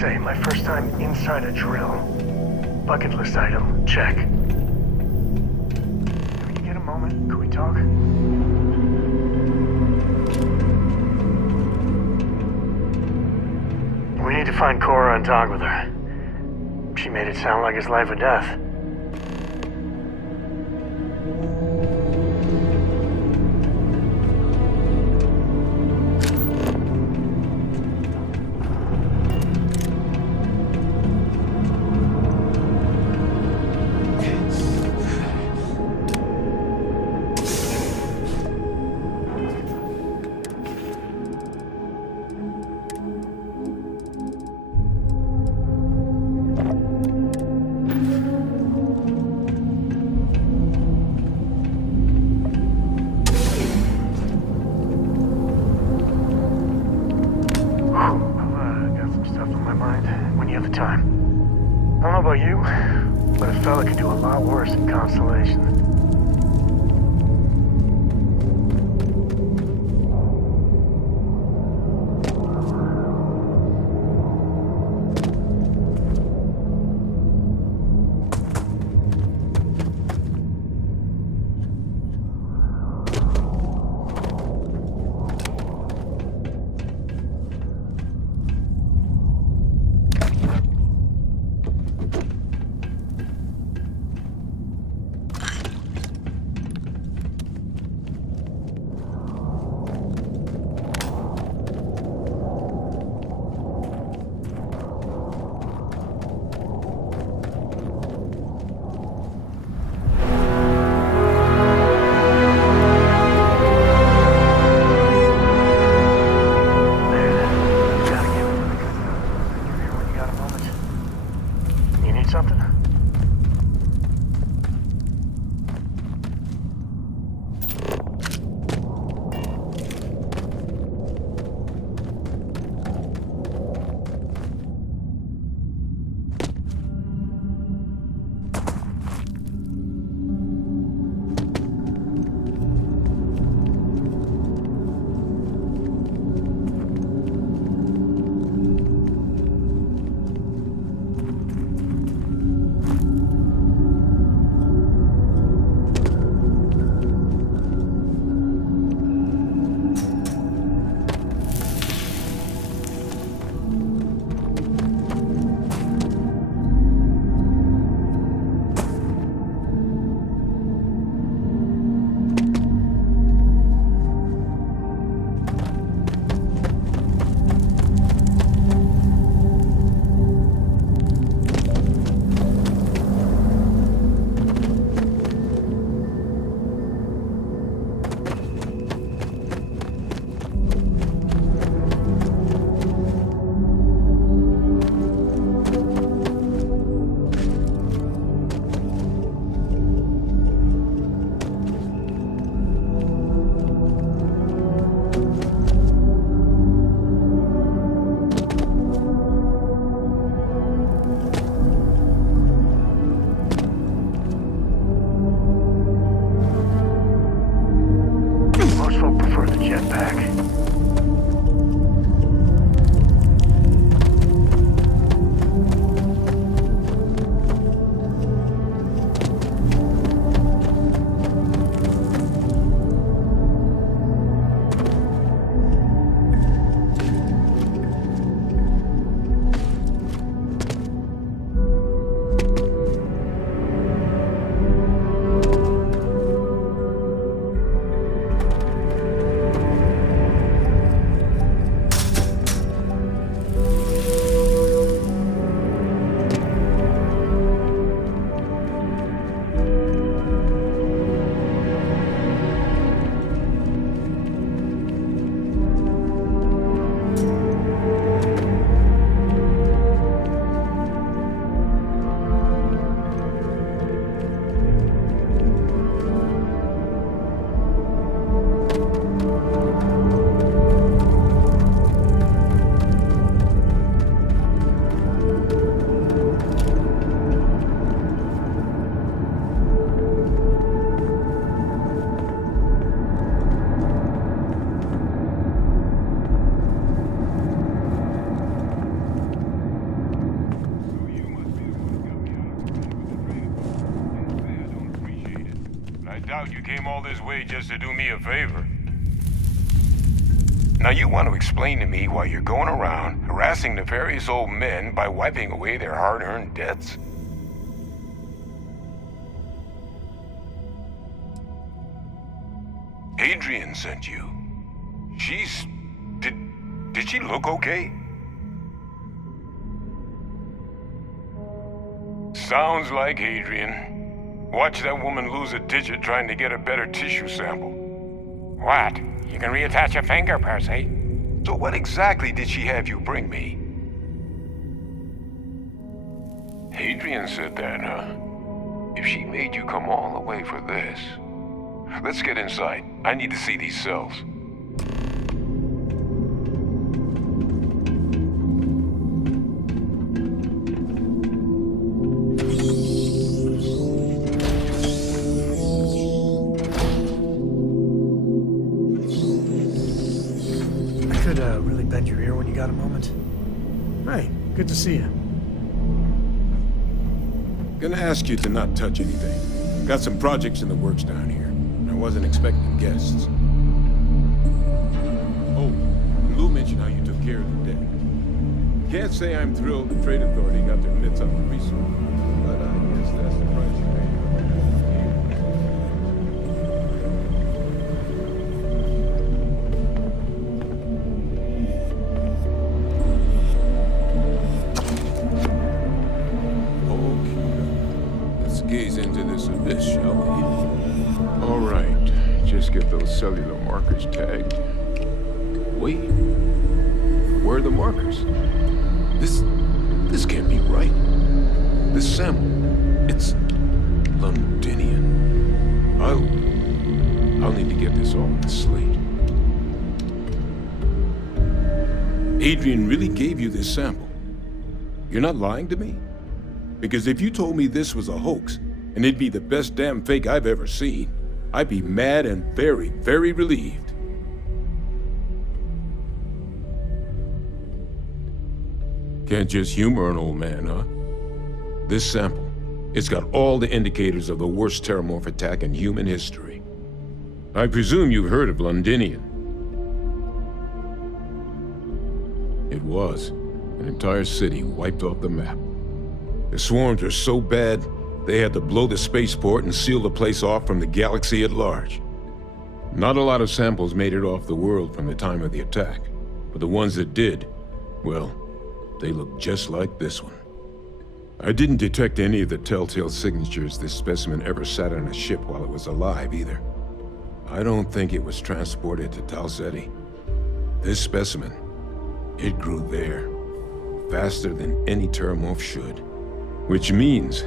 say, my first time inside a drill. Bucket list item, check. Can you get a moment? Can we talk? We need to find Cora and talk with her. She made it sound like it's life or death. Time. I don't know about you, but a fella could do a lot worse in Constellation. doubt you came all this way just to do me a favor. Now you want to explain to me why you're going around harassing nefarious old men by wiping away their hard-earned debts? Adrian sent you. Did she look okay? Sounds like Adrian. Watch that woman lose a digit trying to get a better tissue sample. What? You can reattach a finger, Percy. So what exactly did she have you bring me? Adrian said that, huh? If she made you come all the way for this... Let's get inside. I need to see these cells. Really bend your ear when you got a moment. Hey, good to see you. Gonna ask you to not touch anything. Got some projects in the works down here, and I wasn't expecting guests. Oh, Lou mentioned how you took care of the debt. Can't say I'm thrilled the Trade Authority got their mitts on the resource, but I guess that's the price you pay. Gaze into this abyss, shall we? All right, just get those cellular markers tagged. Wait, where are the markers? This can't be right. This sample, it's Londinian. I'll need to get this all on the slate. Adrian really gave you this sample. You're not lying to me? Because if you told me this was a hoax, and it'd be the best damn fake I've ever seen, I'd be mad and very, very relieved. Can't just humor an old man, huh? This sample, it's got all the indicators of the worst terramorph attack in human history. I presume you've heard of Londinian. It was an entire city wiped off the map. The swarms are so bad, they had to blow the spaceport and seal the place off from the galaxy at large. Not a lot of samples made it off the world from the time of the attack, but the ones that did, well, they look just like this one. I didn't detect any of the telltale signatures this specimen ever sat on a ship while it was alive, either. I don't think it was transported to Tau Ceti. This specimen, it grew there, faster than any terramorph should. Which means,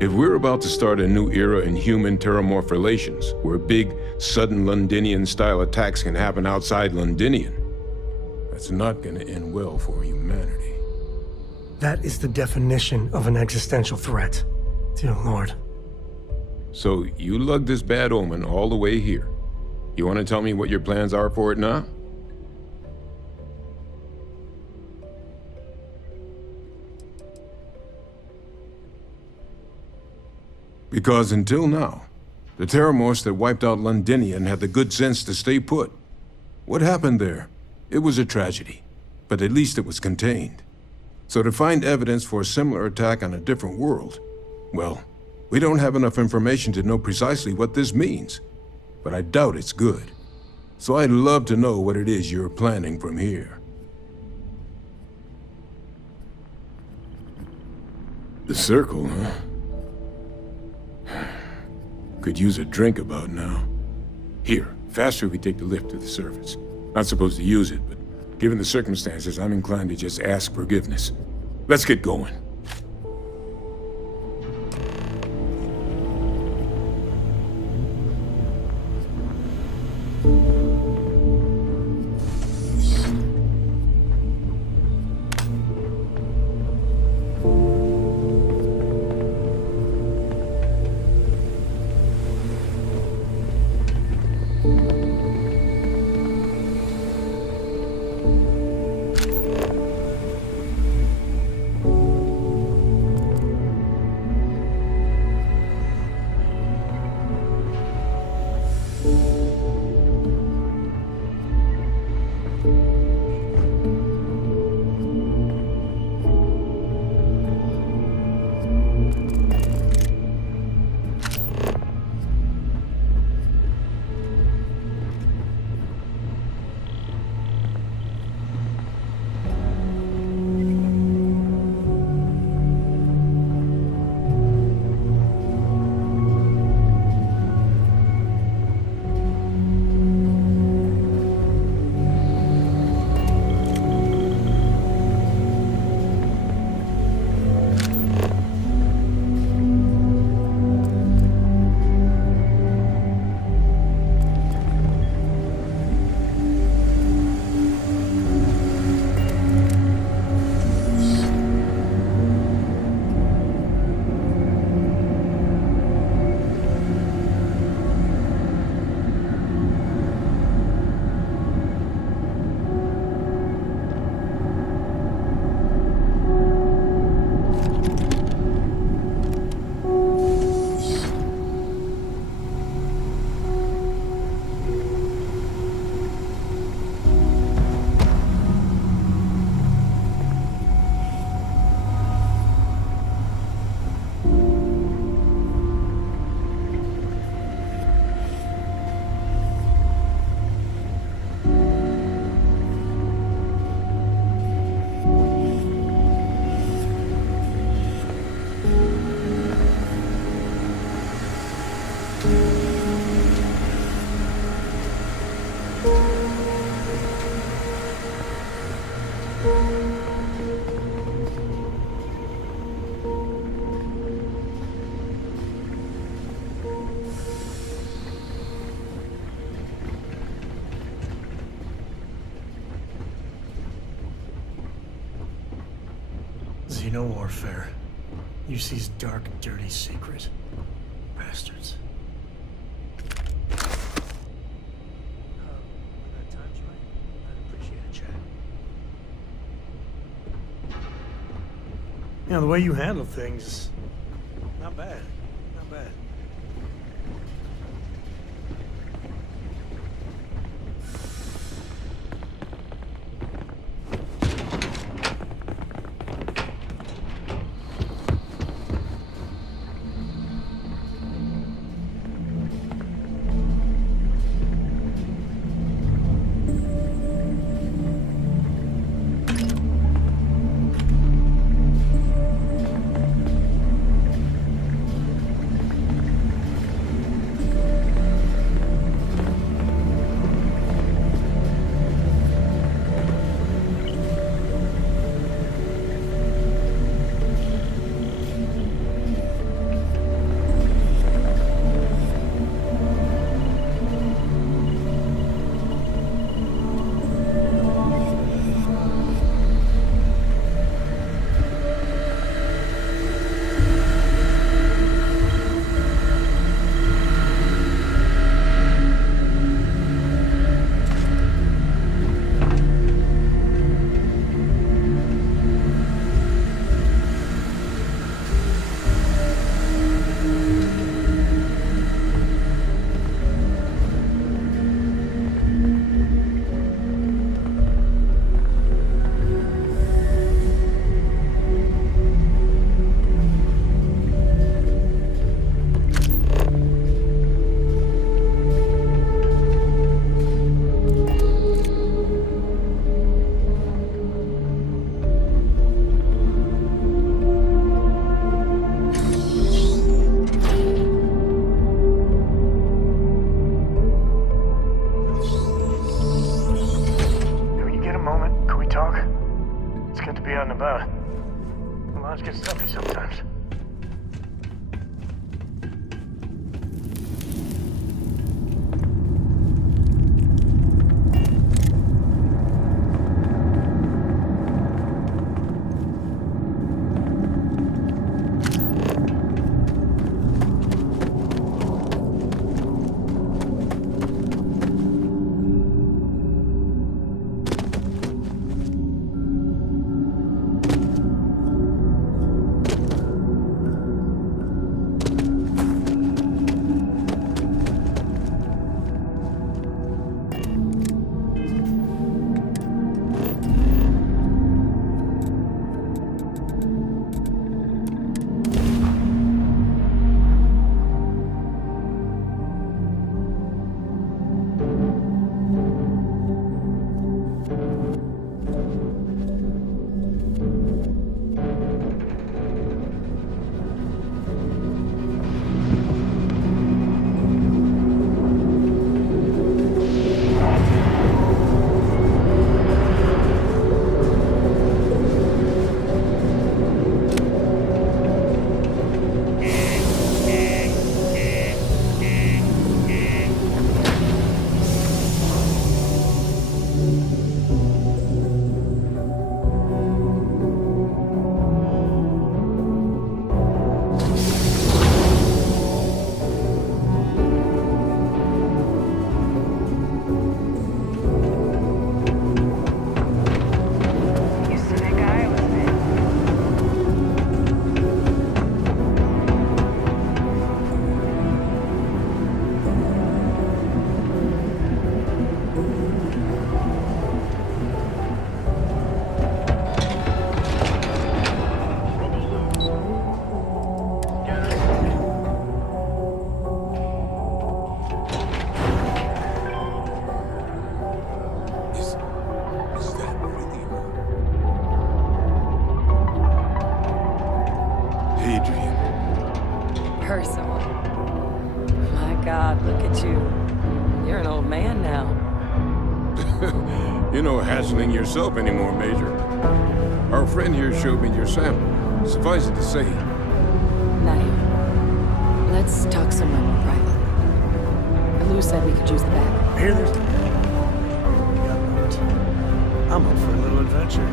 if we're about to start a new era in human-terramorph relations, where big, sudden Londinian-style attacks can happen outside Londinian, that's not gonna end well for humanity. That is the definition of an existential threat. Dear Lord. So, you lugged this bad omen all the way here. You want to tell me what your plans are for it now? Because until now, the terramorphs that wiped out Londinian had the good sense to stay put. What happened there? It was a tragedy, but at least it was contained. So to find evidence for a similar attack on a different world, well, we don't have enough information to know precisely what this means, but I doubt it's good. So I'd love to know what it is you're planning from here. The circle, huh? Could use a drink about now. Here, faster we take the lift to the surface. Not supposed to use it, but given the circumstances, I'm inclined to just ask forgiveness. Let's get going. no warfare. UC's dark, dirty secret. Bastards. When that time's right, I'd appreciate a chat. You know, the way you handle things, not bad. Not bad. Lives get stuffy sometimes. Personal. My God, look at you. You're an old man now. You're no hassling yourself anymore, Major. Our friend here showed me your sample. Suffice it to say... Nadia, let's talk somewhere more private. Lou said we could use the back. Here, there's... I'm up for a little adventure.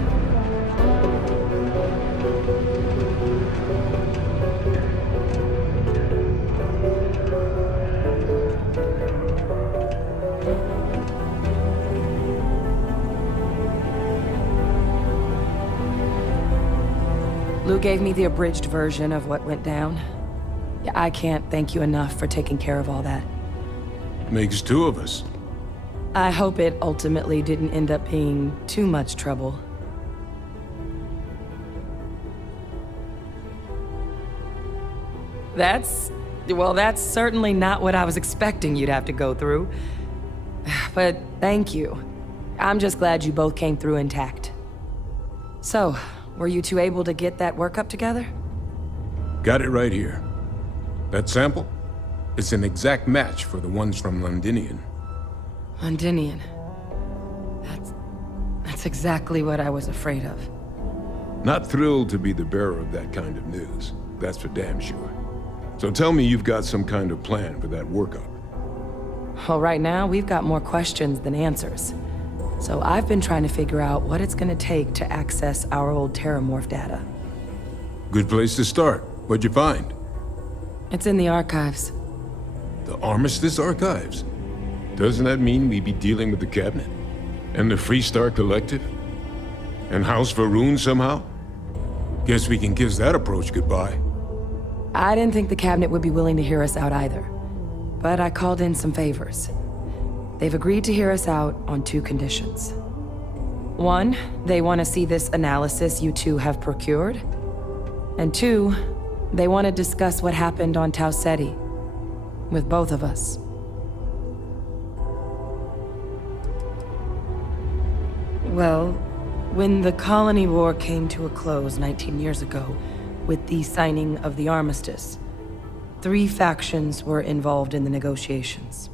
You gave me the abridged version of what went down. Yeah, I can't thank you enough for taking care of all that. Makes two of us. I hope it ultimately didn't end up being too much trouble. Well, that's certainly not what I was expecting you'd have to go through. But thank you. I'm just glad you both came through intact. So, were you two able to get that workup together? Got it right here. That sample? It's an exact match for the ones from Londinian. Londinian. That's exactly what I was afraid of. Not thrilled to be the bearer of that kind of news. That's for damn sure. So tell me you've got some kind of plan for that workup. Well, right now, we've got more questions than answers. So I've been trying to figure out what it's gonna take to access our old Terramorph data. Good place to start. What'd you find? It's in the archives. The Armistice Archives? Doesn't that mean we'd be dealing with the Cabinet? And the Freestar Collective? And House Varun somehow? Guess we can kiss that approach goodbye. I didn't think the Cabinet would be willing to hear us out either. But I called in some favors. They've agreed to hear us out on two conditions. One, they want to see this analysis you two have procured. And two, they want to discuss what happened on Tau Ceti. With both of us. Well, when the colony war came to a close 19 years ago, with the signing of the armistice, 3 factions were involved in the negotiations.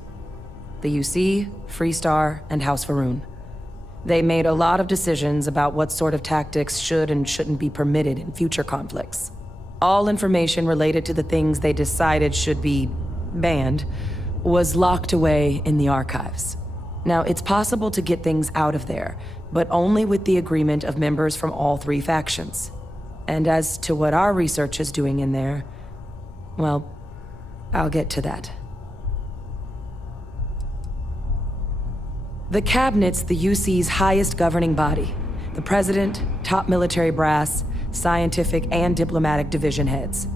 The UC, Freestar, and House Varun. They made a lot of decisions about what sort of tactics should and shouldn't be permitted in future conflicts. All information related to the things they decided should be banned was locked away in the archives. Now, it's possible to get things out of there, but only with the agreement of members from all 3 factions. And as to what our research is doing in there, well, I'll get to that. The Cabinet's the UC's highest governing body. The President, top military brass, scientific and diplomatic division heads.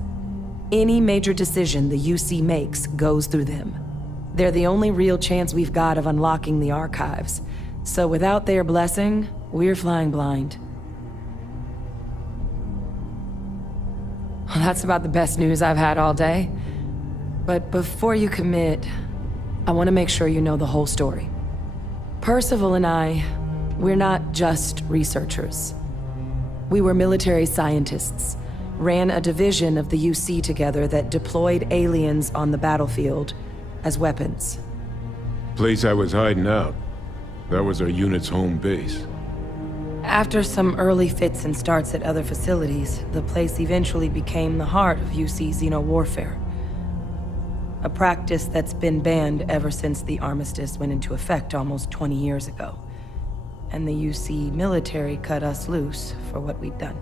Any major decision the UC makes goes through them. They're the only real chance we've got of unlocking the archives. So without their blessing, we're flying blind. Well, that's about the best news I've had all day. But before you commit, I want to make sure you know the whole story. Percival and I, we're not just researchers. We were military scientists, ran a division of the UC together that deployed aliens on the battlefield as weapons. Place I was hiding out. That was our unit's home base. After some early fits and starts at other facilities, the place eventually became the heart of UC xeno-warfare. A practice that's been banned ever since the armistice went into effect almost 20 years ago. And the UC military cut us loose for what we'd done.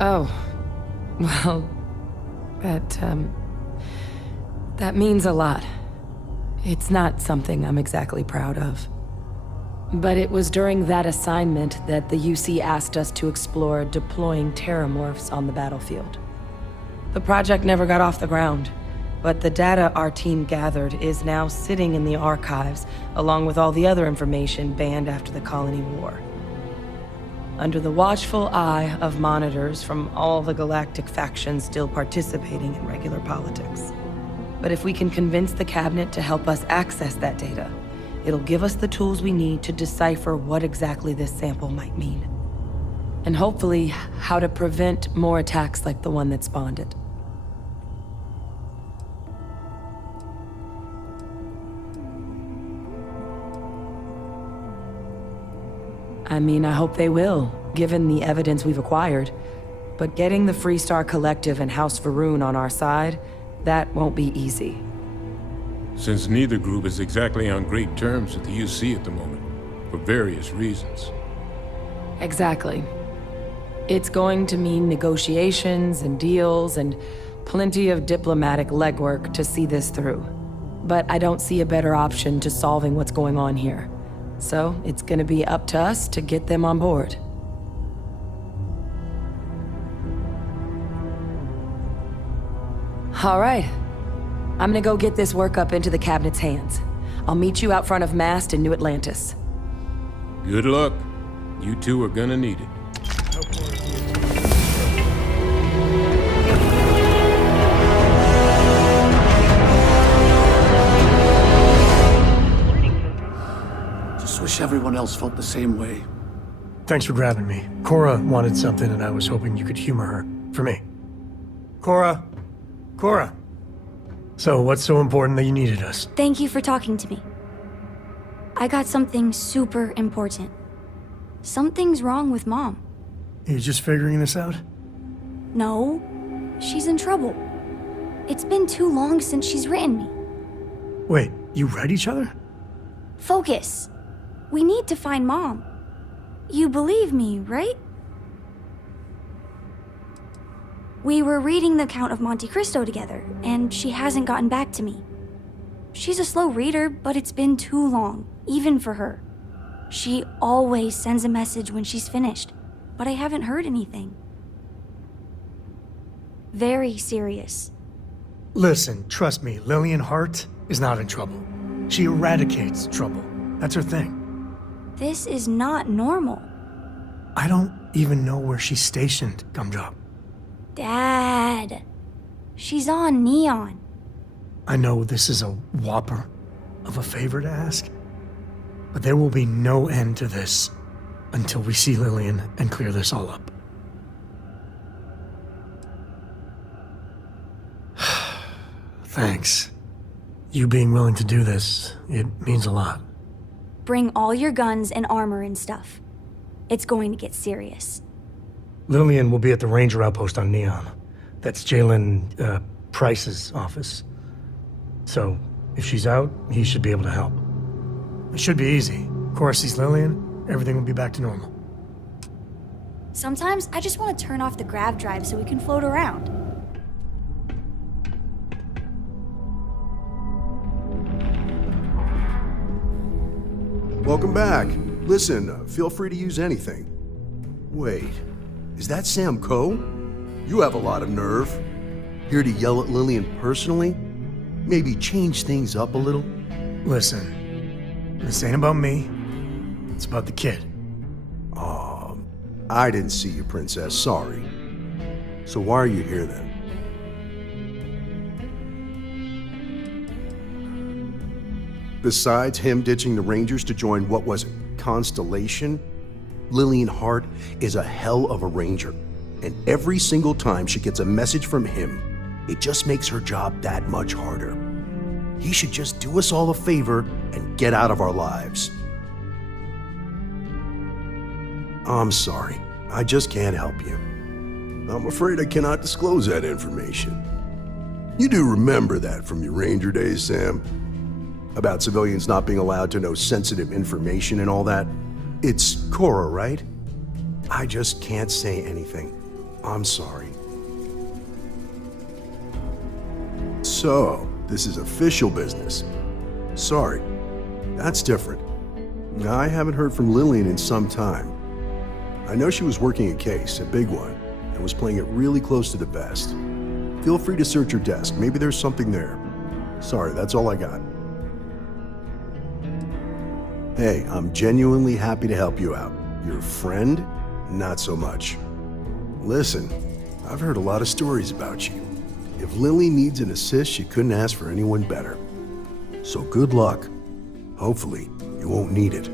Oh. Well, that means a lot. It's not something I'm exactly proud of. But it was during that assignment that the UC asked us to explore deploying terramorphs on the battlefield. The project never got off the ground, but the data our team gathered is now sitting in the archives, along with all the other information banned after the colony war. Under the watchful eye of monitors from all the galactic factions still participating in regular politics. But if we can convince the Cabinet to help us access that data, it'll give us the tools we need to decipher what exactly this sample might mean. And hopefully, how to prevent more attacks like the one that spawned it. I mean, I hope they will, given the evidence we've acquired. But getting the Freestar Collective and House Varun on our side, that won't be easy. Since neither group is exactly on great terms with the UC at the moment, for various reasons. Exactly. It's going to mean negotiations and deals and Plenty of diplomatic legwork to see this through. But I don't see a better option to solving what's going on here. So it's gonna be up to us to get them on board. All right. I'm gonna go get this work up into the cabinet's hands. I'll meet you out front of Mast in New Atlantis. Good luck. You two are gonna need it. Just wish everyone else felt the same way. Thanks for grabbing me. Cora wanted something, and I was hoping you could humor her. For me. Cora? Cora? So, what's so important that you needed us? Thank you for talking to me. I got something super important. Something's wrong with Mom. You just figuring this out? No, she's in trouble. It's been too long since she's written me. Wait, you read each other? Focus. We need to find Mom. You believe me, right? We were reading the Count of Monte Cristo together, and she hasn't gotten back to me. She's a slow reader, but it's been too long, even for her. She always sends a message when she's finished, but I haven't heard anything. Very serious. Listen, trust me, Lillian Hart is not in trouble. She eradicates trouble. That's her thing. This is not normal. I don't even know where she's stationed, Gumdrop. Dad. She's on Neon. I know this is a whopper of a favor to ask, but there will be no end to this until we see Lillian and clear this all up. Thanks. You being willing to do this, it means a lot. Bring all your guns and armor and stuff. It's going to get serious. Lillian will be at the Ranger outpost on Neon. That's Jalen, Price's office. So, if she's out, he should be able to help. It should be easy. Cora sees Lillian, everything will be back to normal. Sometimes I just want to turn off the grav drive so we can float around. Welcome back. Listen, feel free to use anything. Wait, is that Sam Coe? You have a lot of nerve. Here to yell at Lillian personally? Maybe change things up a little? Listen, this ain't about me. It's about the kid. I didn't see you, Princess. Sorry. So why are you here then? Besides him ditching the Rangers to join what was it, Constellation, Lillian Hart is a hell of a Ranger. And every single time she gets a message from him, it just makes her job that much harder. He should just do us all a favor and get out of our lives. I'm sorry. I just can't help you. I'm afraid I cannot disclose that information. You do remember that from your Ranger days, Sam? About civilians not being allowed to know sensitive information and all that? It's Cora, right? I just can't say anything. I'm sorry. So, this is official business. Sorry. That's different. I haven't heard from Lillian in some time. I know she was working a case, a big one, and was playing it really close to the vest. Feel free to search her desk. Maybe there's something there. Sorry, that's all I got. Hey, I'm genuinely happy to help you out. Your friend? Not so much. Listen, I've heard a lot of stories about you. If Lily needs an assist, she couldn't ask for anyone better. So good luck. Hopefully, you won't need it.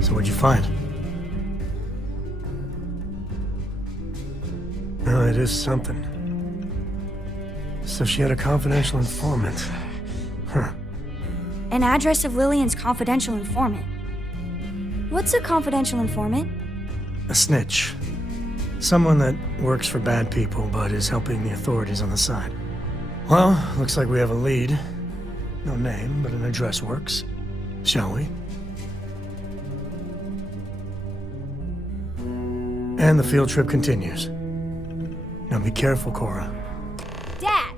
So what'd you find? Oh, it is something. So she had a confidential informant. Huh. An address of Lillian's confidential informant. What's a confidential informant? A snitch. Someone that works for bad people but is helping the authorities on the side. Well, looks like we have a lead. No name, but an address works. Shall we? And the field trip continues. Now be careful, Cora. Dad!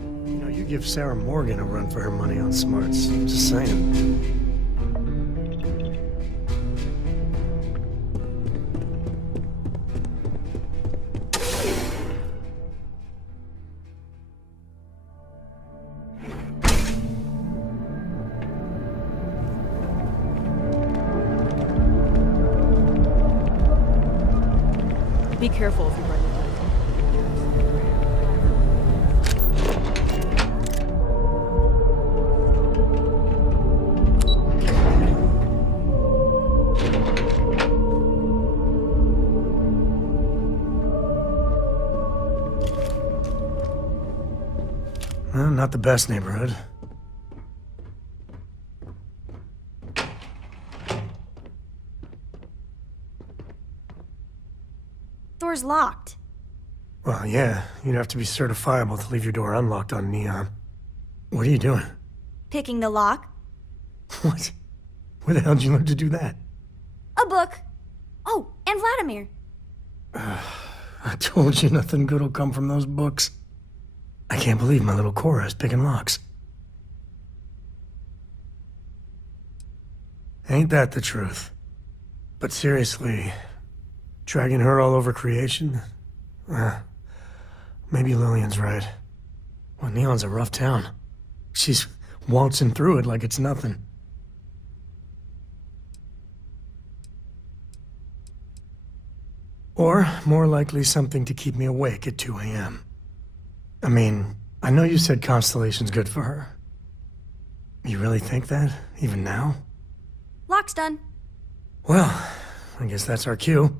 You know, you give Sarah Morgan a run for her money on smarts. Just saying. Be careful if you run into it. Well, not the best neighborhood. Door's locked. Well, yeah, you'd have to be certifiable to leave your door unlocked on Neon. What are you doing? Picking the lock. What? Where the hell did you learn to do that? A book. Oh, and Vladimir. I told you nothing good will come from those books. I can't believe my little Cora is picking locks. Ain't that the truth? But seriously, dragging her all over creation? Maybe Lillian's right. Well, Neon's a rough town. She's waltzing through it like it's nothing. Or, more likely, something to keep me awake at 2 a.m. I mean, I know you said Constellation's good for her. You really think that, even now? Lock's done. Well, I guess that's our cue.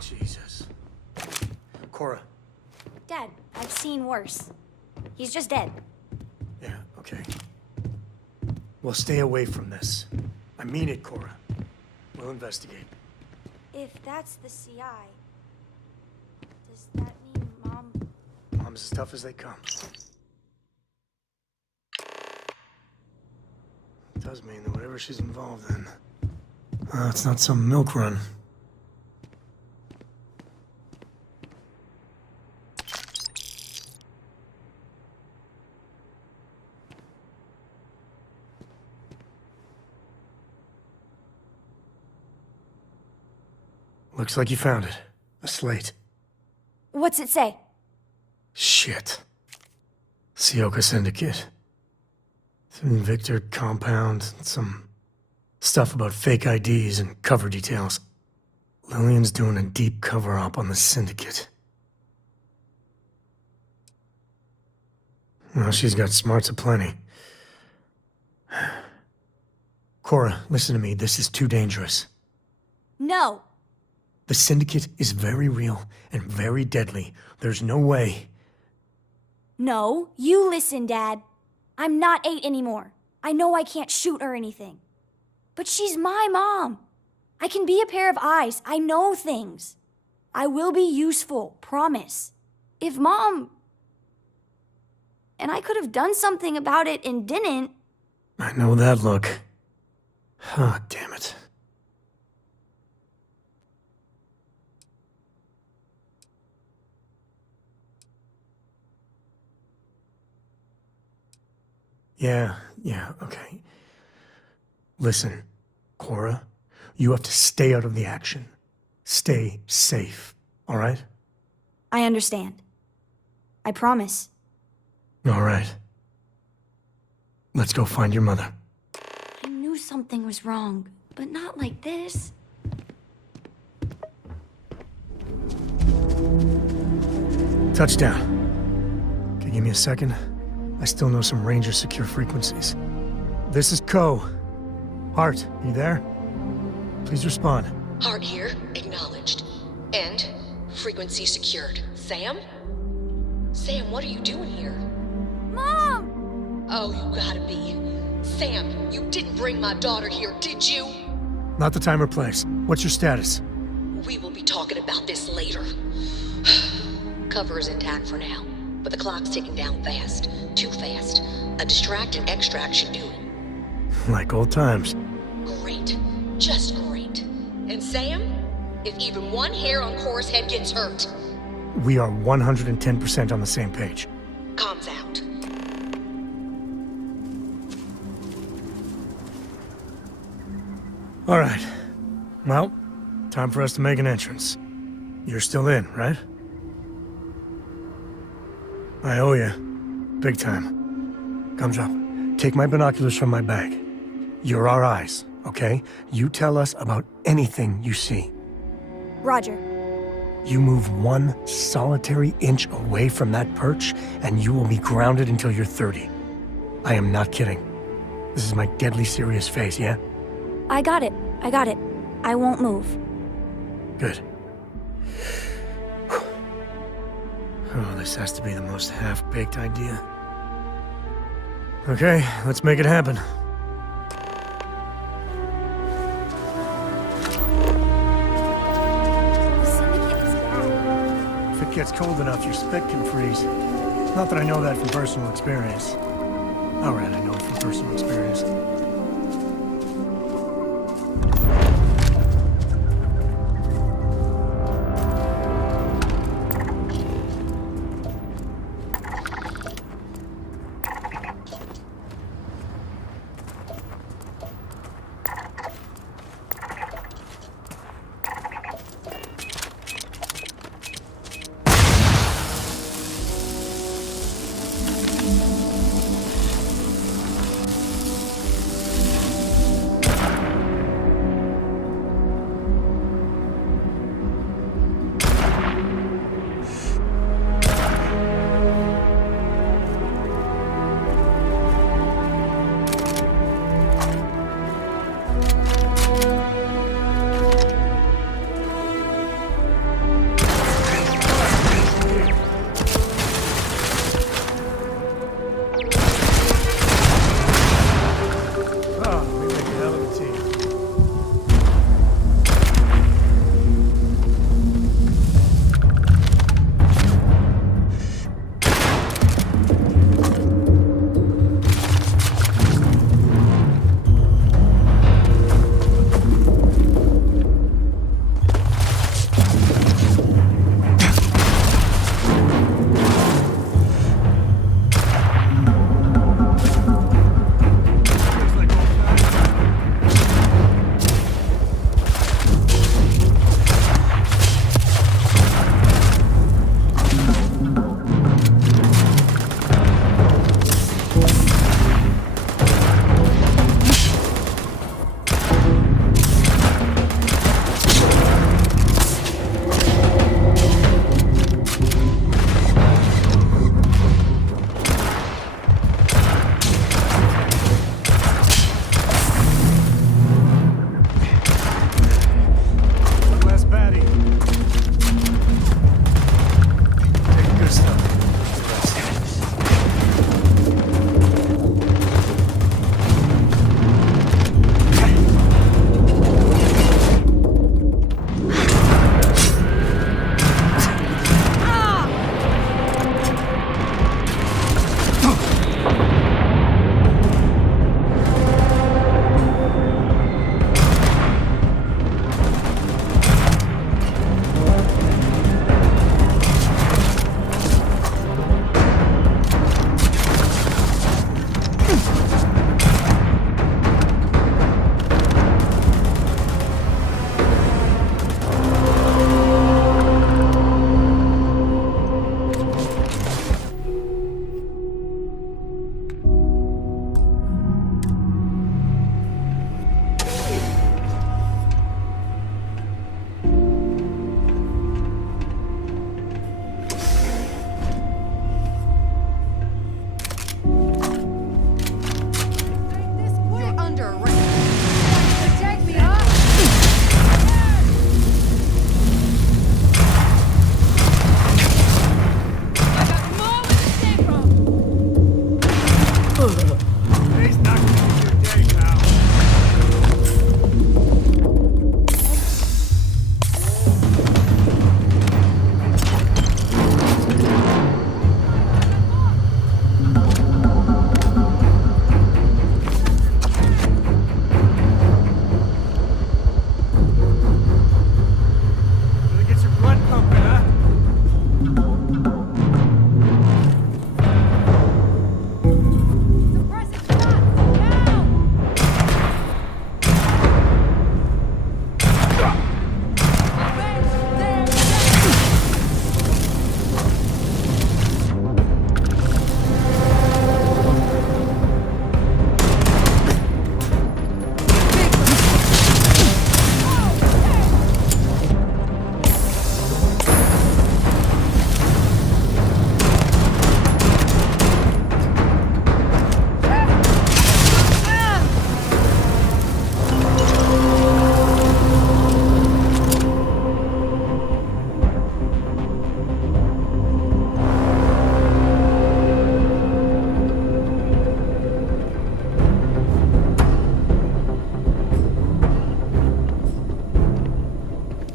Jesus. Cora. Dad, I've seen worse. He's just dead. Yeah, okay. Well, stay away from this. I mean it, Cora. We'll investigate. If that's the CI, does that mean Mom... Mom's as tough as they come. It does mean that whatever she's involved in, it's not some milk run. Looks like you found it. A slate. What's it say? Shit. Sioka Syndicate. Some Victor compound, some stuff about fake IDs and cover details. Lillian's doing a deep cover-up on the Syndicate. Well, she's got smarts aplenty. Cora, listen to me. This is too dangerous. No. The Syndicate is very real and very deadly. There's no way. No, you listen, Dad. I'm not 8 anymore. I know I can't shoot or anything. But she's my mom. I can be a pair of eyes. I know things. I will be useful, promise. If Mom... And I could have done something about it and didn't. I know that look. Ah, damn it. Yeah, okay. Listen, Cora, you have to stay out of the action. Stay safe, all right? I understand. I promise. All right. Let's go find your mother. I knew something was wrong, but not like this. Touchdown. Okay, give me a second. I still know some Ranger secure frequencies. This is Co. Hart, you there? Please respond. Hart here, acknowledged. And Frequency secured. Sam? Sam, what are you doing here? Mom! Oh, you gotta be. Sam, you didn't bring my daughter here, did you? Not the time or place. What's your status? We will be talking about this later. Cover is intact for now, but the clock's ticking down fast. Too fast. A distract and extract should do it. Like old times. Great. Just great. And Sam? If even one hair on Cora's head gets hurt, We are 110% on the same page. comms out. All right. Well, time for us to make an entrance. You're still in, right? I owe you. Big time. Gumdrop, take my binoculars from my bag. You're our eyes, okay? You tell us about anything you see. Roger. You move one solitary inch away from that perch, and you will be grounded until you're 30. I am not kidding. This is my deadly serious phase, yeah? I got it. I got it. I won't move. Good. Oh, this has to be the most half-baked idea. Okay, let's make it happen. The Syndicate is bad. If it gets cold enough, your spit can freeze. Not that I know that from personal experience. Alright, I know it from personal experience.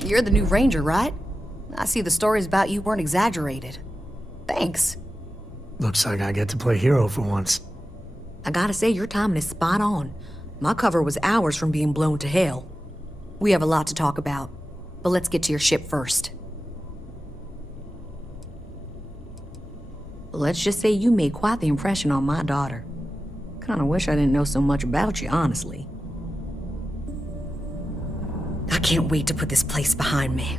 You're the new ranger, right? I see the stories about you weren't exaggerated. Thanks. Looks like I get to play hero for once. I gotta say, your timing is spot on. My cover was hours from being blown to hell. We have a lot to talk about, but let's get to your ship first. Let's just say you made quite the impression on my daughter. Kinda wish I didn't know so much about you, honestly. I can't wait to put this place behind me.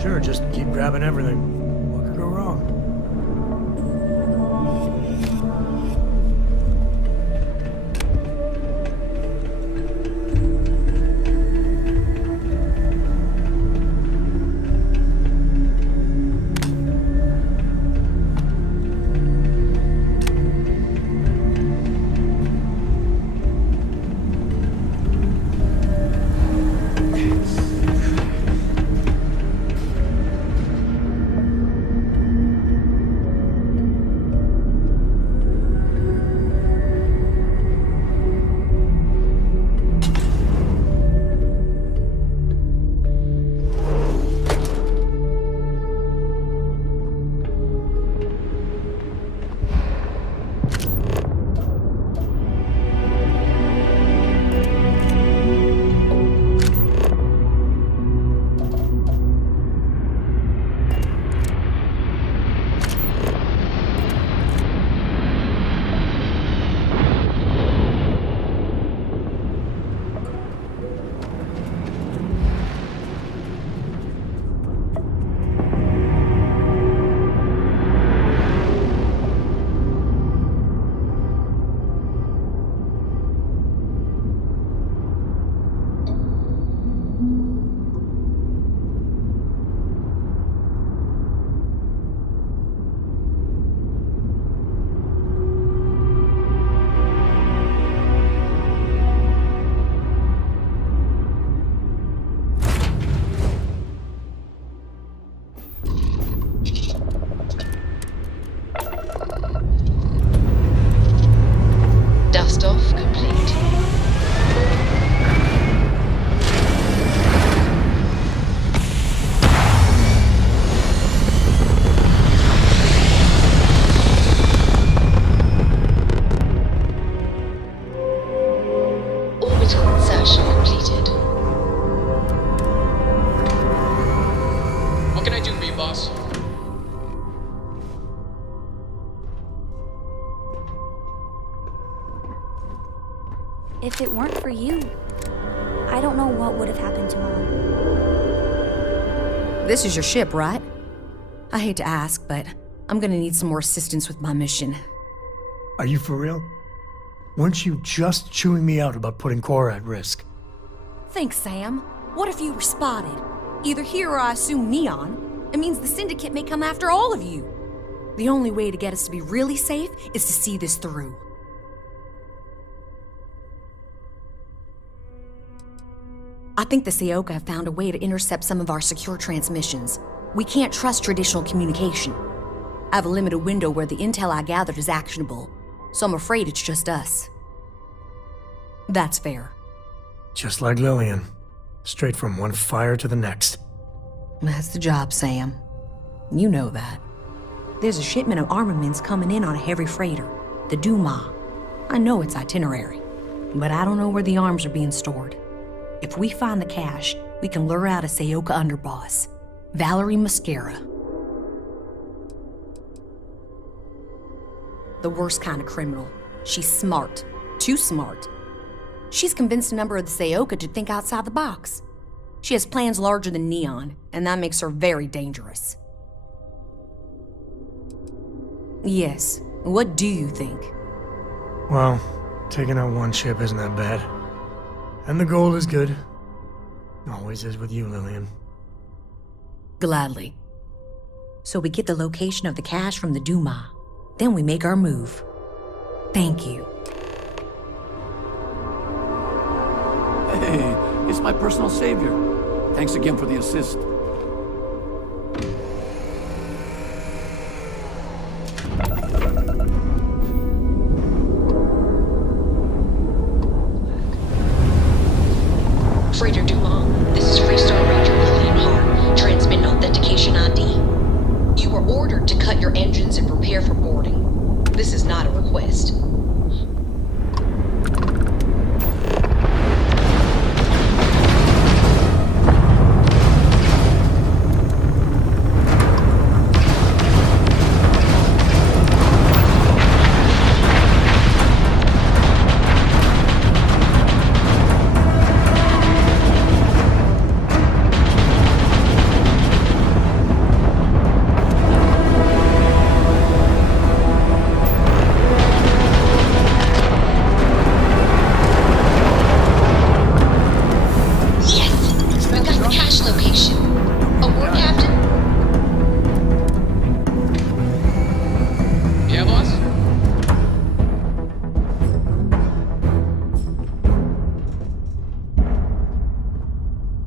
Sure, just keep grabbing everything. What could go wrong? Dust off complete. Orbital insertion completed. What can I do for you, boss? If it weren't for you, I don't know what would have happened to Mom. This is your ship, right? I hate to ask, but I'm gonna need some more assistance with my mission. Are you for real? Weren't you just chewing me out about putting Cora at risk? Thanks, Sam. What if you were spotted? Either here or I assume Neon. It means the Syndicate may come after all of you. The only way to get us to be really safe is to see this through. I think the Seoka have found a way to intercept some of our secure transmissions. We can't trust traditional communication. I have a limited window where the intel I gathered is actionable, so I'm afraid it's just us. That's fair. Just like Lillian. Straight from one fire to the next. That's the job, Sam. You know that. There's a shipment of armaments coming in on a heavy freighter, the Duma. I know its itinerary, but I don't know where the arms are being stored. If we find the cache, we can lure out a Seoka underboss, Valerie Mascara. The worst kind of criminal. She's smart. Too smart. She's convinced a number of the Seoka to think outside the box. She has plans larger than Neon, and that makes her very dangerous. Yes, what do you think? Well, taking out one ship isn't that bad. And the goal is good. Always is with you, Lillian. Gladly. So we get the location of the cache from the Duma. Then we make our move. Thank you. Hey, it's my personal savior. Thanks again for the assist. Freighter Dumas, this is Freestar Ranger Lillian Hart, transmitting authentication ID. You were ordered to cut your engines and prepare for boarding. This is not a request.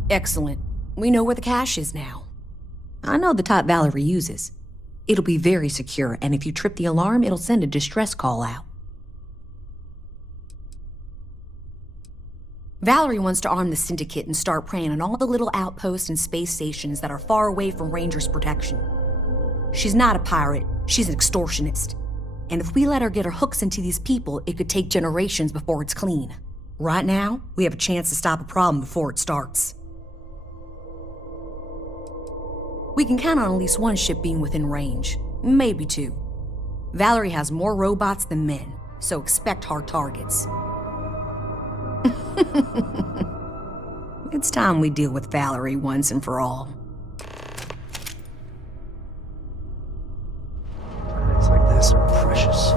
Excellent. We know where the cache is now. I know the type Valerie uses. It'll be very secure, and if you trip the alarm, it'll send a distress call out. Valerie wants to arm the Syndicate and start preying on all the little outposts and space stations that are far away from Rangers' protection. She's not a pirate, she's an extortionist. And if we let her get her hooks into these people, it could take generations before it's clean. Right now, we have a chance to stop a problem before it starts. We can count on at least one ship being within range, maybe two. Valerie has more robots than men, so expect hard targets. It's time we deal with Valerie once and for all. Things like this are precious.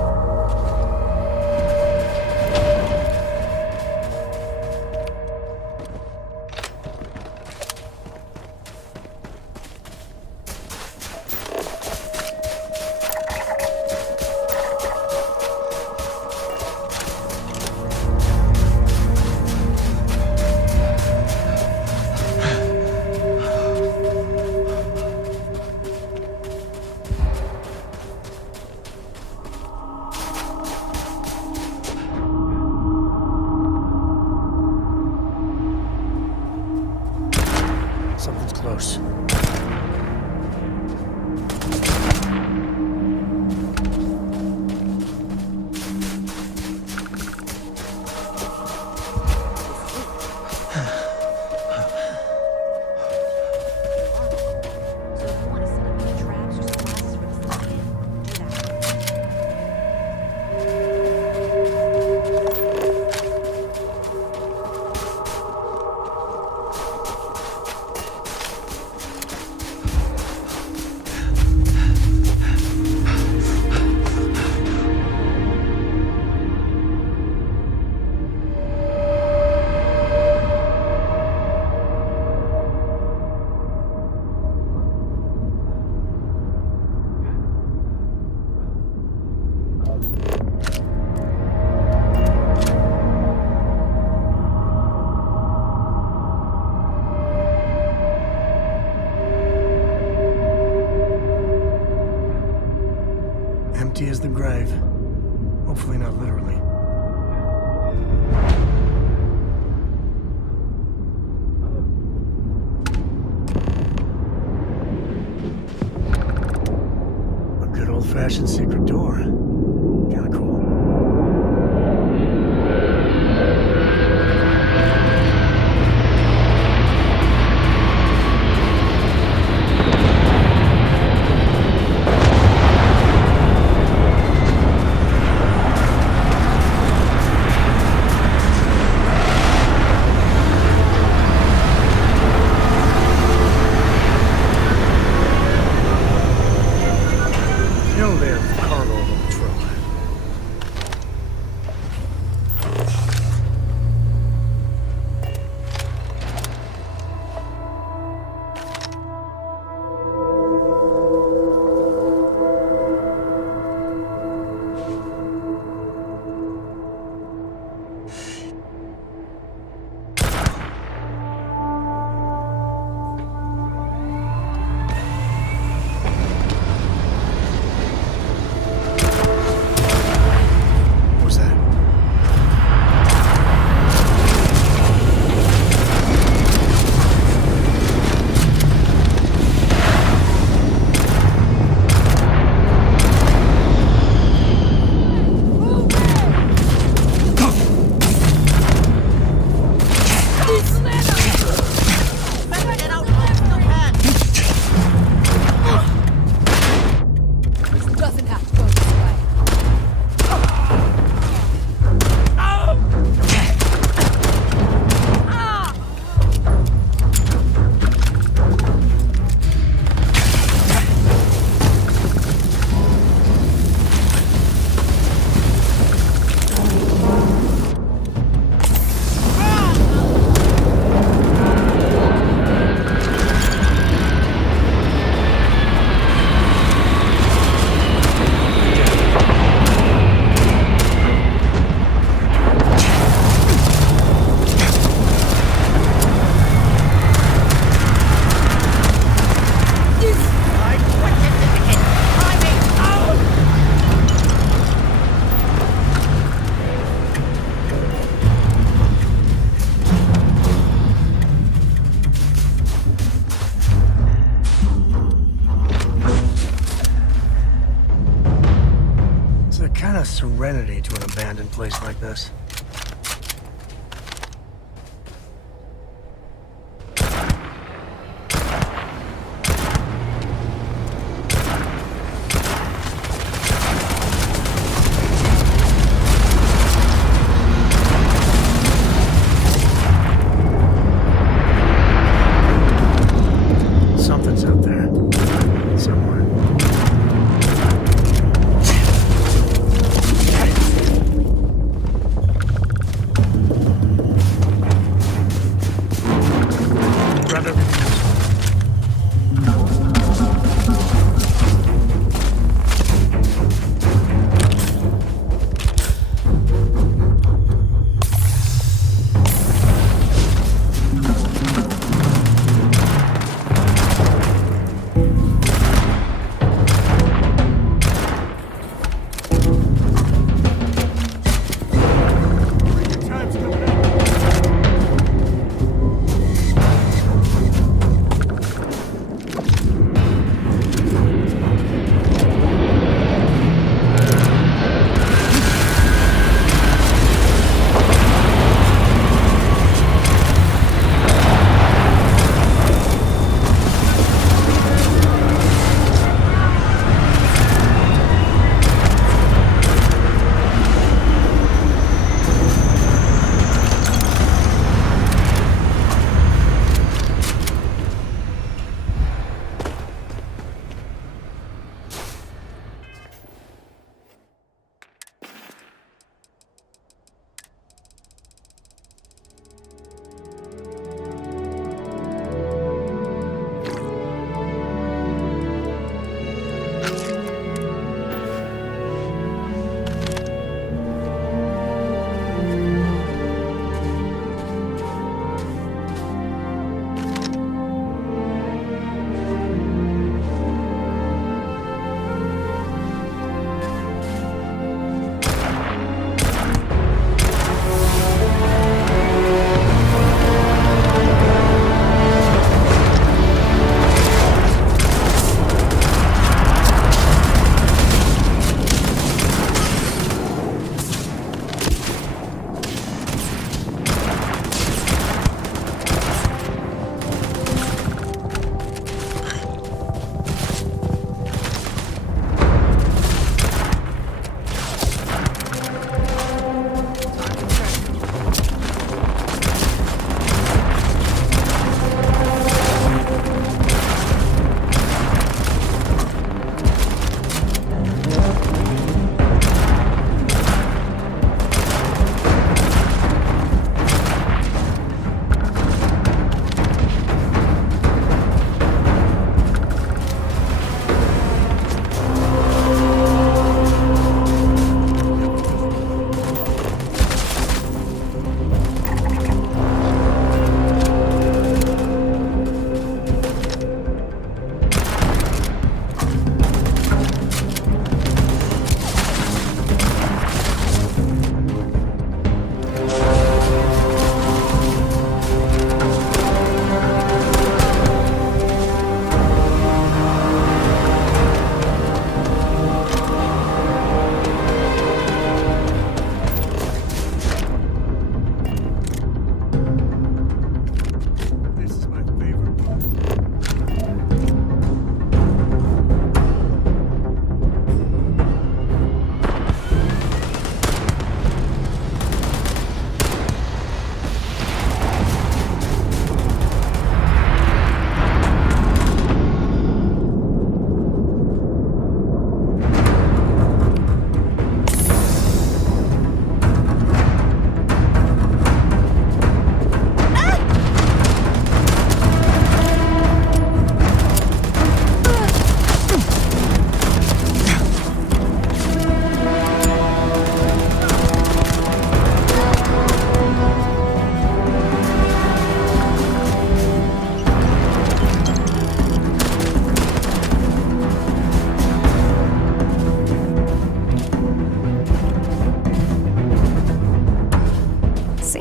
Something's close. Empty as the grave. Hopefully not literally. A good old-fashioned secret door. Kinda cool. You know they have cargo on the patrol. of serenity to an abandoned place like this. Something's out there. Somewhere. Grab everything.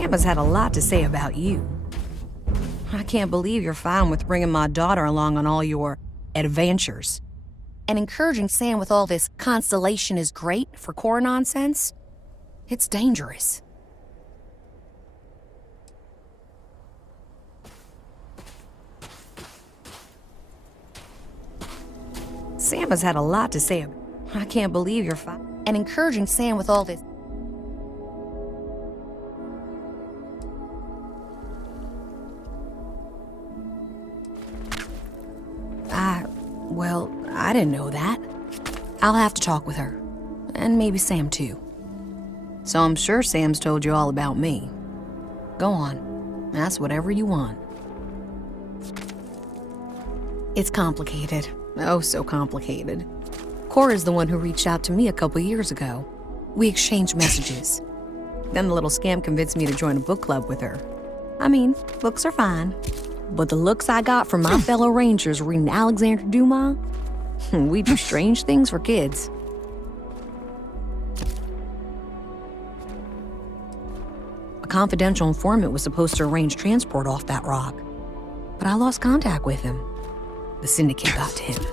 Grandma's had a lot to say about you. I can't believe you're fine with bringing my daughter along on all your adventures. and encouraging Sam with all this constellation is great for core nonsense, it's dangerous. Sam has had a lot to say. I can't believe you're and encouraging Sam with all this. Well, I didn't know that. I'll have to talk with her. And maybe Sam too. So I'm sure Sam's told you all about me. Go on. Ask whatever you want. It's complicated. Oh, so complicated. Cora's the one who reached out to me a couple years ago. We exchanged messages. Then the little scamp convinced me to join a book club with her. I mean, books are fine. But the looks I got from my fellow Rangers reading Alexander Dumas, we do strange things for kids. A confidential informant was supposed to arrange transport off that rock, but I lost contact with him. The syndicate got to him,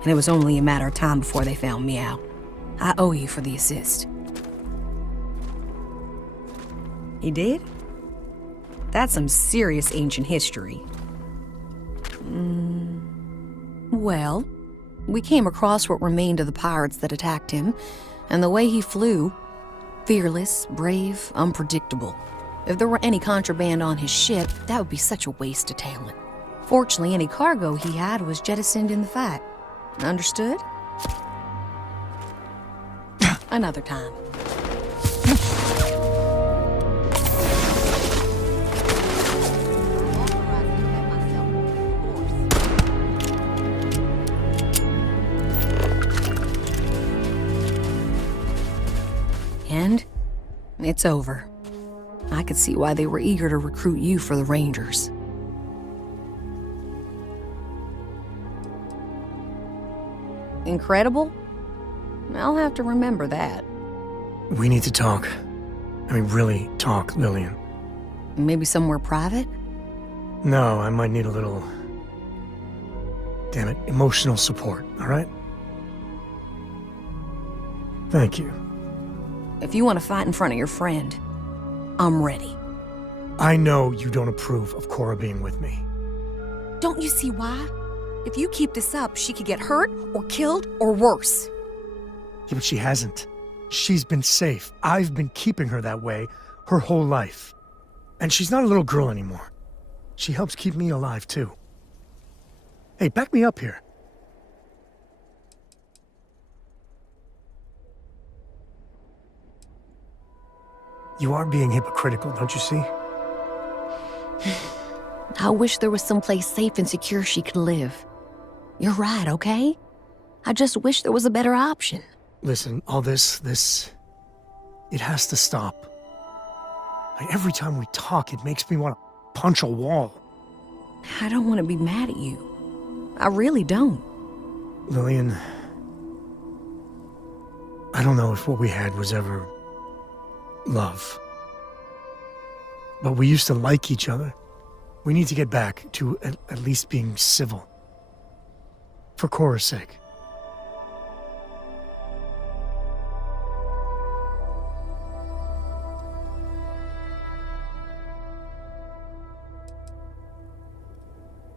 and it was only a matter of time before they found me out. I owe you for the assist. He did? That's some serious ancient history. Well, we came across what remained of the pirates that attacked him, and the way he flew, fearless, brave, unpredictable. If there were any contraband on his ship, that would be such a waste of talent. Fortunately, any cargo he had was jettisoned in the fight. Understood? Another time. And it's over. I could see why they were eager to recruit you for the Rangers. Incredible? I'll have to remember that. We need to talk. I mean, really talk, Lillian. Maybe somewhere private? No, I might need a little... damn it, emotional support, all right? Thank you. If you want to fight in front of your friend, I'm ready. I know you don't approve of Cora being with me. Don't you see why? If you keep this up, she could get hurt or killed or worse. Yeah, but she hasn't. She's been safe. I've been keeping her that way her whole life. And she's not a little girl anymore. She helps keep me alive, too. Hey, back me up here. You are being hypocritical, don't you see? I wish there was someplace safe and secure she could live. You're right, okay? I just wish there was a better option. Listen, all this, it has to stop. Every time we talk, it makes me want to punch a wall. I don't want to be mad at you. I really don't. Lillian, I don't know if what we had was ever love. But we used to like each other. We need to get back to at least being civil. For Cora's sake.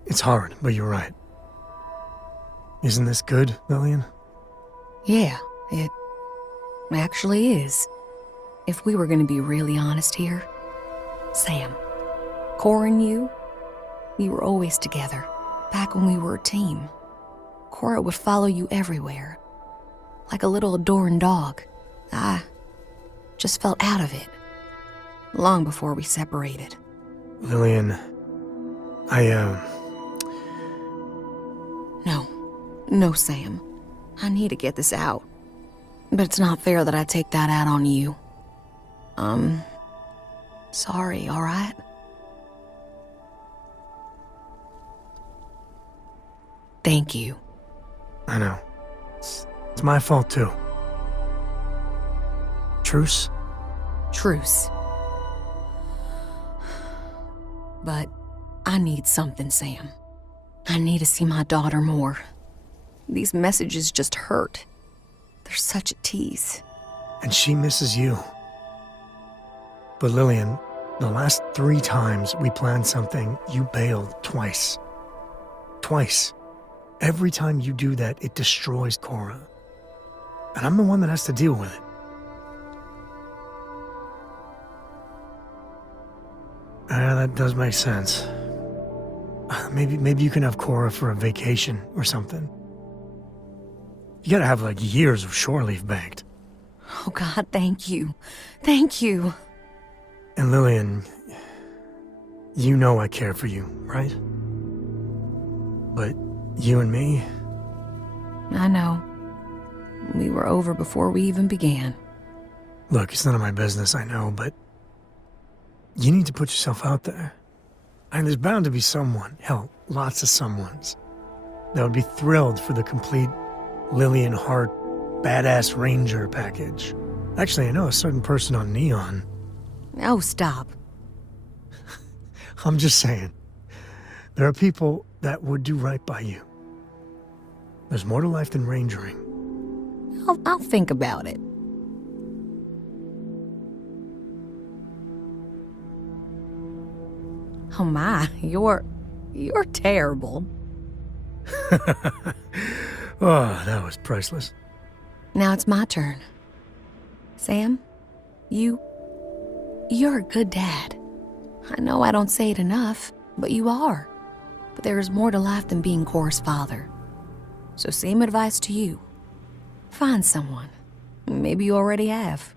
It's hard, but you're right. Isn't this good, Lillian? Yeah, it actually is. If we were going to be really honest here, Sam, Cora and you, we were always together, back when we were a team. Cora would follow you everywhere, like a little adoring dog. I just felt out of it, long before we separated. Lillian, No, Sam. I need to get this out. But it's not fair that I take that out on you. Sorry, all right? Thank you. I know. It's my fault, too. Truce? Truce. But I need something, Sam. I need to see my daughter more. These messages just hurt. They're such a tease. And she misses you. But Lillian, the last 3 times we planned something, you bailed twice. Twice. Every time you do that, it destroys Cora. And I'm the one that has to deal with it. Yeah, that does make sense. Maybe you can have Cora for a vacation or something. You gotta have like years of shore leave banked. Oh God, thank you. Thank you. And Lillian, you know I care for you, right? But you and me? I know. We were over before we even began. Look, it's none of my business, I know, but you need to put yourself out there. And there's bound to be someone, hell, lots of someones, that would be thrilled for the complete Lillian Hart badass ranger package. Actually, I know a certain person on Neon. Oh, stop. I'm just saying. There are people that would do right by you. There's more to life than rangering. I'll think about it. Oh my, you're terrible. Oh, that was priceless. Now it's my turn. Sam, you're a good dad. I know I don't say it enough, but you are. But there is more to life than being Cora's father. So same advice to you. Find someone. Maybe you already have.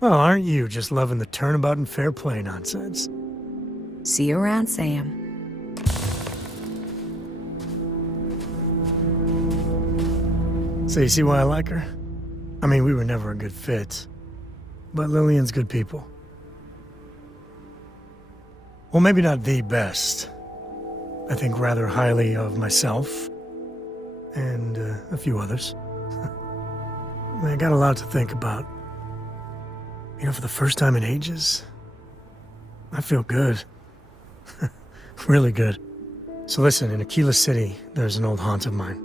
Well, aren't you just loving the turnabout and fair play nonsense? See you around, Sam. So you see why I like her? I mean, we were never a good fit. But Lillian's good people. Well, maybe not the best. I think rather highly of myself. And a few others. I got a lot to think about. You know, for the first time in ages, I feel good. Really good. So listen, in Aquila City, there's an old haunt of mine.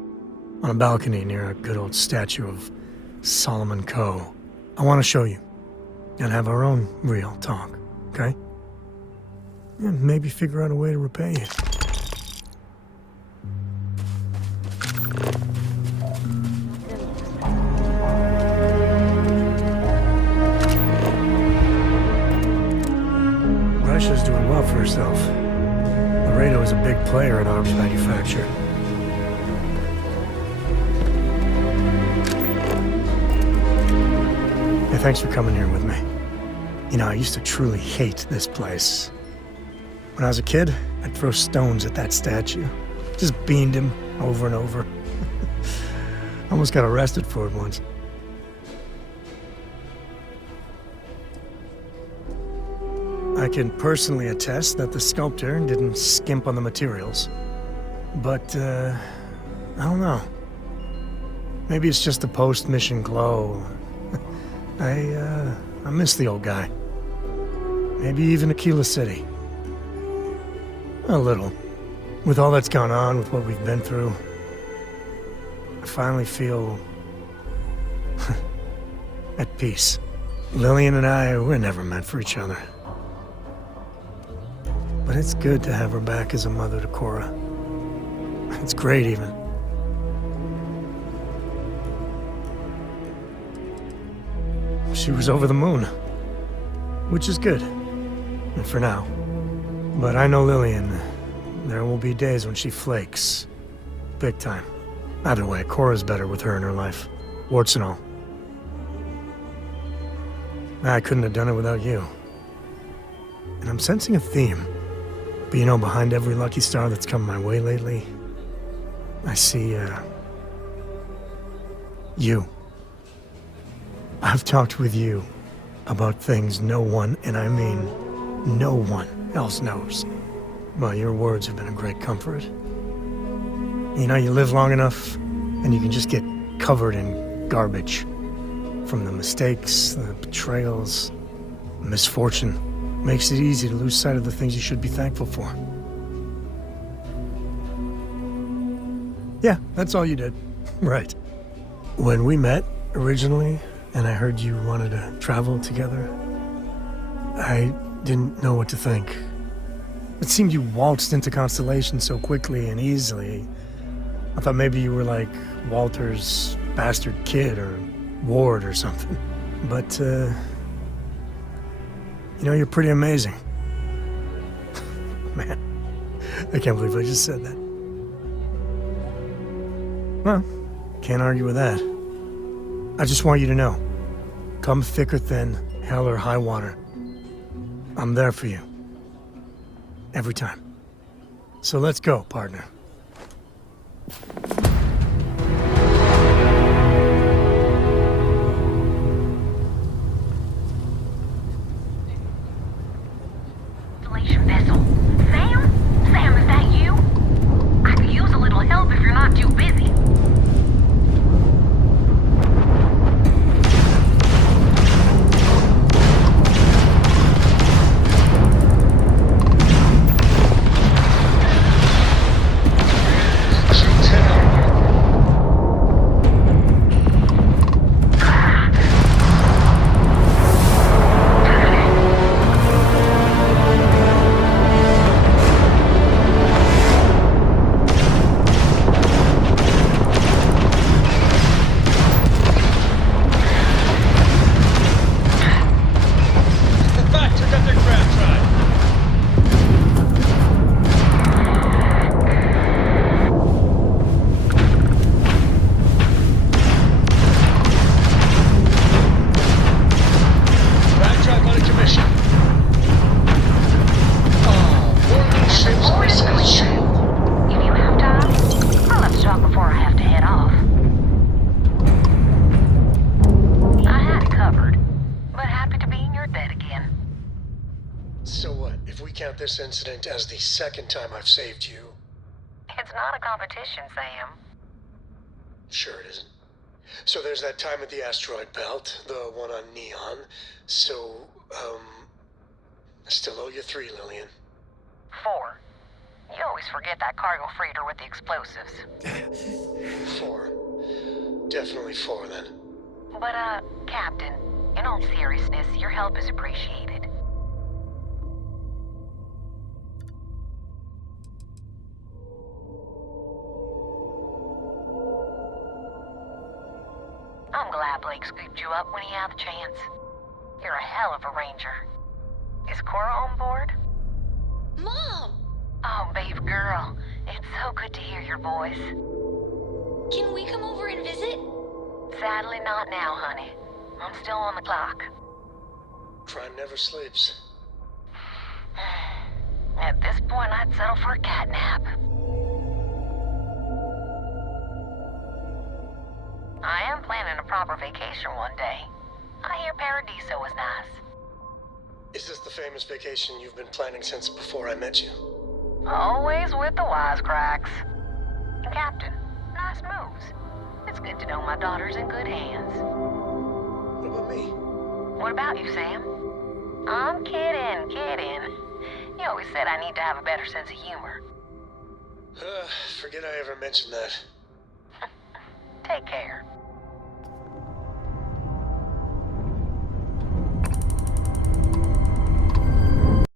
On a balcony near a good old statue of Solomon Coe. I want to show you. And have our own real talk, okay? And maybe figure out a way to repay you. Russia's doing well for herself. Laredo is a big player in arms manufacture. Hey, thanks for coming here with me. You know, I used to truly hate this place. When I was a kid, I'd throw stones at that statue. Just beamed him over and over. Almost got arrested for it once. I can personally attest that the sculptor didn't skimp on the materials. But, I don't know. Maybe it's just the post-mission glow. I miss the old guy. Maybe even Aquila City. A little. With all that's gone on, with what we've been through, I finally feel at peace. Lillian and I, we're never meant for each other. But it's good to have her back as a mother to Cora. It's great, even. She was over the moon. Which is good. And for now. But I know Lillian. There will be days when she flakes. Big time. Either way, Cora's better with her in her life. Warts and all. I couldn't have done it without you. And I'm sensing a theme. But you know, behind every lucky star that's come my way lately, I see, you. I've talked with you about things no one, and I mean no one, else knows. Well, your words have been a great comfort. You know, you live long enough, and you can just get covered in garbage. From the mistakes, the betrayals, the misfortune. Makes it easy to lose sight of the things you should be thankful for. Yeah, that's all you did. Right. When we met originally, and I heard you wanted to travel together, I didn't know what to think. It seemed you waltzed into Constellation so quickly and easily. I thought maybe you were like Walter's bastard kid or ward or something. But, you're pretty amazing. Man, I can't believe I just said that. Well, can't argue with that. I just want you to know, come thick or thin, hell or high water, I'm there for you. Every time. So let's go, partner. Installation vessel. Sam? Sam, is that you? I could use a little help if you're not too busy. This incident as the second time I've saved you. It's not a competition, Sam. Sure it isn't. So there's that time at the asteroid belt, the one on Neon. So, I still owe you 3, Lillian. 4. You always forget that cargo freighter with the explosives. 4. Definitely 4, then. But, Captain, in all seriousness, your help is appreciated. I'm glad Blake scooped you up when he had the chance. You're a hell of a ranger. Is Cora on board? Mom! Oh, babe girl. It's so good to hear your voice. Can we come over and visit? Sadly not now, honey. I'm still on the clock. Crime never sleeps. At this point, I'd settle for a cat nap. I am planning a proper vacation one day. I hear Paradiso is nice. Is this the famous vacation you've been planning since before I met you? Always with the wisecracks. Captain, nice moves. It's good to know my daughter's in good hands. What about me? What about you, Sam? I'm kidding. You always said I need to have a better sense of humor. Forget I ever mentioned that. Take care.